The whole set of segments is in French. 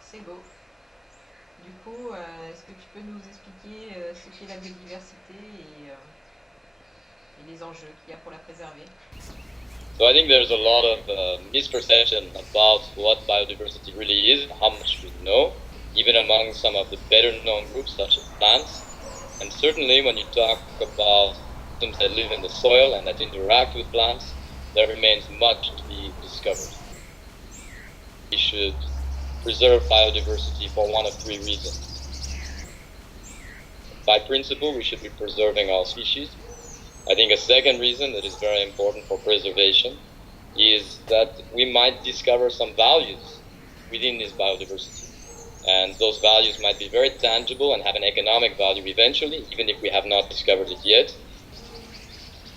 C'est beau. Du coup, est-ce que tu peux nous expliquer ce qu'est la biodiversité et les enjeux qu'il y a pour la préserver? So I think there's a lot of misperception about what biodiversity really is, how much we know, even among some of the better known groups such as plants. And certainly when you talk about systems that live in the soil and that interact with plants, there remains much to be discovered. We should preserve biodiversity for one of three reasons. By principle, we should be preserving all species. I think a second reason that is very important for preservation is that we might discover some values within this biodiversity. And those values might be very tangible and have an economic value eventually, even if we have not discovered it yet.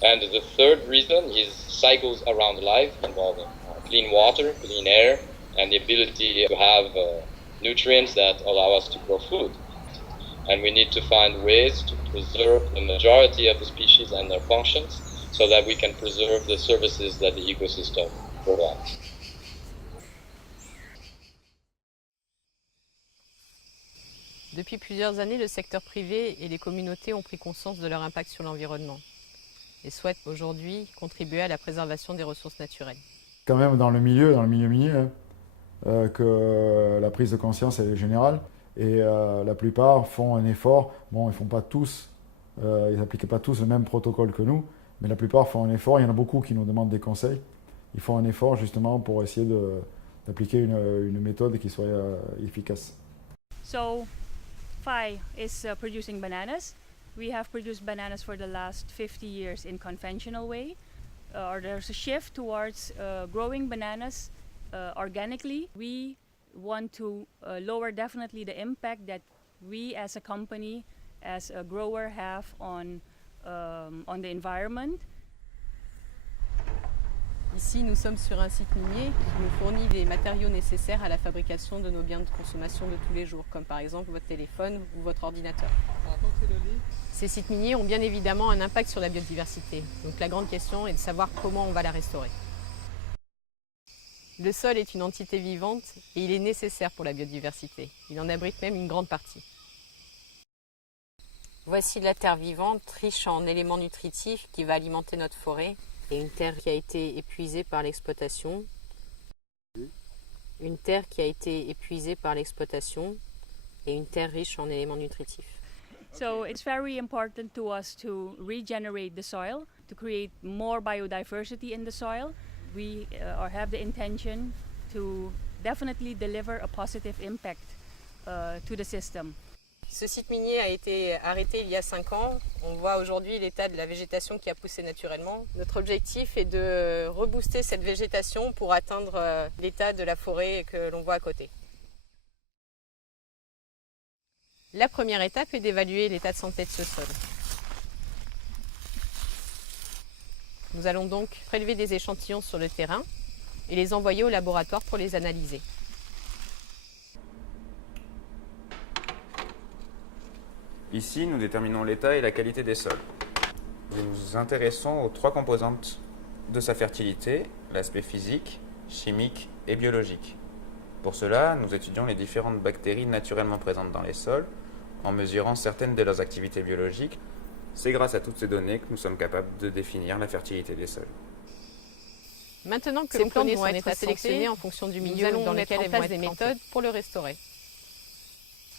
And the third reason is cycles around life involving clean water, clean air, and the ability to have nutrients that allow us to grow food. And we need to find ways to preserve the majority of the species and their functions so that we can preserve the services that the ecosystem provides. Depuis plusieurs années, le secteur privé et les communautés ont pris conscience de leur impact sur l'environnement et souhaitent aujourd'hui contribuer à la préservation des ressources naturelles. Quand même dans le milieu, que la prise de conscience elle est générale et la plupart font un effort. Bon, ils font pas tous, ils n'appliquent pas tous le même protocole que nous, mais la plupart font un effort. Il y en a beaucoup qui nous demandent des conseils. Ils font un effort justement pour essayer d'appliquer une méthode qui soit efficace. So, Phi is producing bananas. We have produced bananas for the last 50 years in conventional way. Or there's a shift towards growing bananas organically. We want to lower definitely the impact that we as a company, as a grower have on the environment. Ici, nous sommes sur un site minier qui nous fournit des matériaux nécessaires à la fabrication de nos biens de consommation de tous les jours, comme par exemple votre téléphone ou votre ordinateur. Ces sites miniers ont bien évidemment un impact sur la biodiversité. Donc la grande question est de savoir comment on va la restaurer. Le sol est une entité vivante et il est nécessaire pour la biodiversité. Il en abrite même une grande partie. Voici la terre vivante, riche en éléments nutritifs qui va alimenter notre forêt. Et une terre qui a été épuisée par l'exploitation. Une terre qui a été épuisée par l'exploitation et une terre riche en éléments nutritifs. So it's very important to us to regenerate the soil, to create more biodiversity in the soil. We have the intention to definitely deliver a positive impact to the system. Ce site minier a été arrêté il y a 5 ans. On voit aujourd'hui l'état de la végétation qui a poussé naturellement. Notre objectif est de rebooster cette végétation pour atteindre l'état de la forêt que l'on voit à côté. La première étape est d'évaluer l'état de santé de ce sol. Nous allons donc prélever des échantillons sur le terrain et les envoyer au laboratoire pour les analyser. Ici, nous déterminons l'état et la qualité des sols. Nous nous intéressons aux 3 composantes de sa fertilité, l'aspect physique, chimique et biologique. Pour cela, nous étudions les différentes bactéries naturellement présentes dans les sols, en mesurant certaines de leurs activités biologiques. C'est grâce à toutes ces données que nous sommes capables de définir la fertilité des sols. Maintenant que les plantes vont être sélectionnées en fonction du milieu dans lequel elles vont être des méthodes pour le restaurer.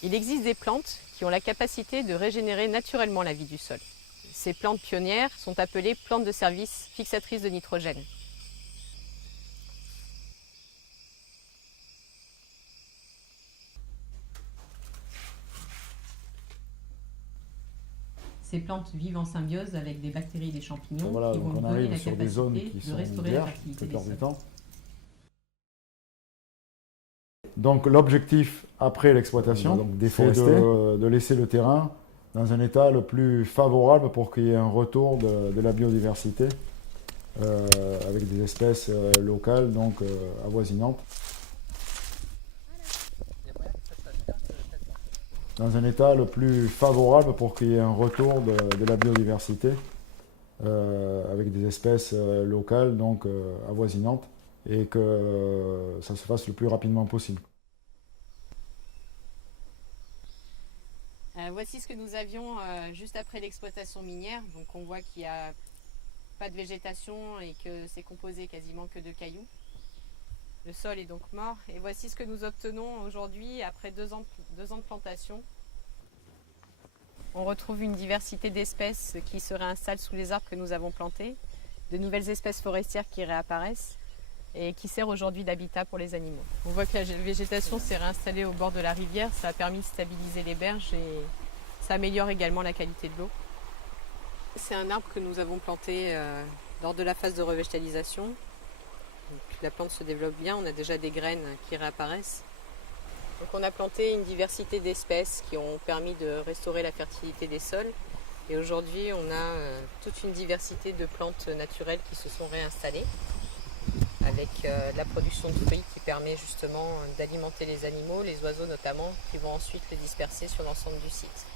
Il existe des plantes qui ont la capacité de régénérer naturellement la vie du sol. Ces plantes pionnières sont appelées plantes de service fixatrices de nitrogène. Ces plantes vivent en symbiose avec des bactéries et des champignons Voilà, qui donc vont on donner arrive la sur des zones capacité qui de sont restaurer la vierges, fertilité la des plupart du sols. temps. Donc l'objectif après l'exploitation, c'est de laisser le terrain dans un état le plus favorable pour qu'il y ait un retour de la biodiversité avec des espèces locales, donc avoisinantes. Dans un état le plus favorable pour qu'il y ait un retour de la biodiversité avec des espèces locales, donc avoisinantes, et que ça se fasse le plus rapidement possible. voici ce que nous avions juste après l'exploitation minière. Donc on voit qu'il n'y a pas de végétation et que c'est composé quasiment que de cailloux. Le sol est donc mort. Et voici ce que nous obtenons aujourd'hui après 2 ans de plantation. On retrouve une diversité d'espèces qui se réinstallent sous les arbres que nous avons plantés, de nouvelles espèces forestières qui réapparaissent et qui servent aujourd'hui d'habitat pour les animaux. On voit que la végétation s'est réinstallée au bord de la rivière, ça a permis de stabiliser les berges et ça améliore également la qualité de l'eau. C'est un arbre que nous avons planté lors de la phase de revégétalisation. Donc, la plante se développe bien, on a déjà des graines qui réapparaissent. Donc on a planté une diversité d'espèces qui ont permis de restaurer la fertilité des sols. Et aujourd'hui, on a toute une diversité de plantes naturelles qui se sont réinstallées avec la production de fruits qui permet justement d'alimenter les animaux, les oiseaux notamment, qui vont ensuite les disperser sur l'ensemble du site.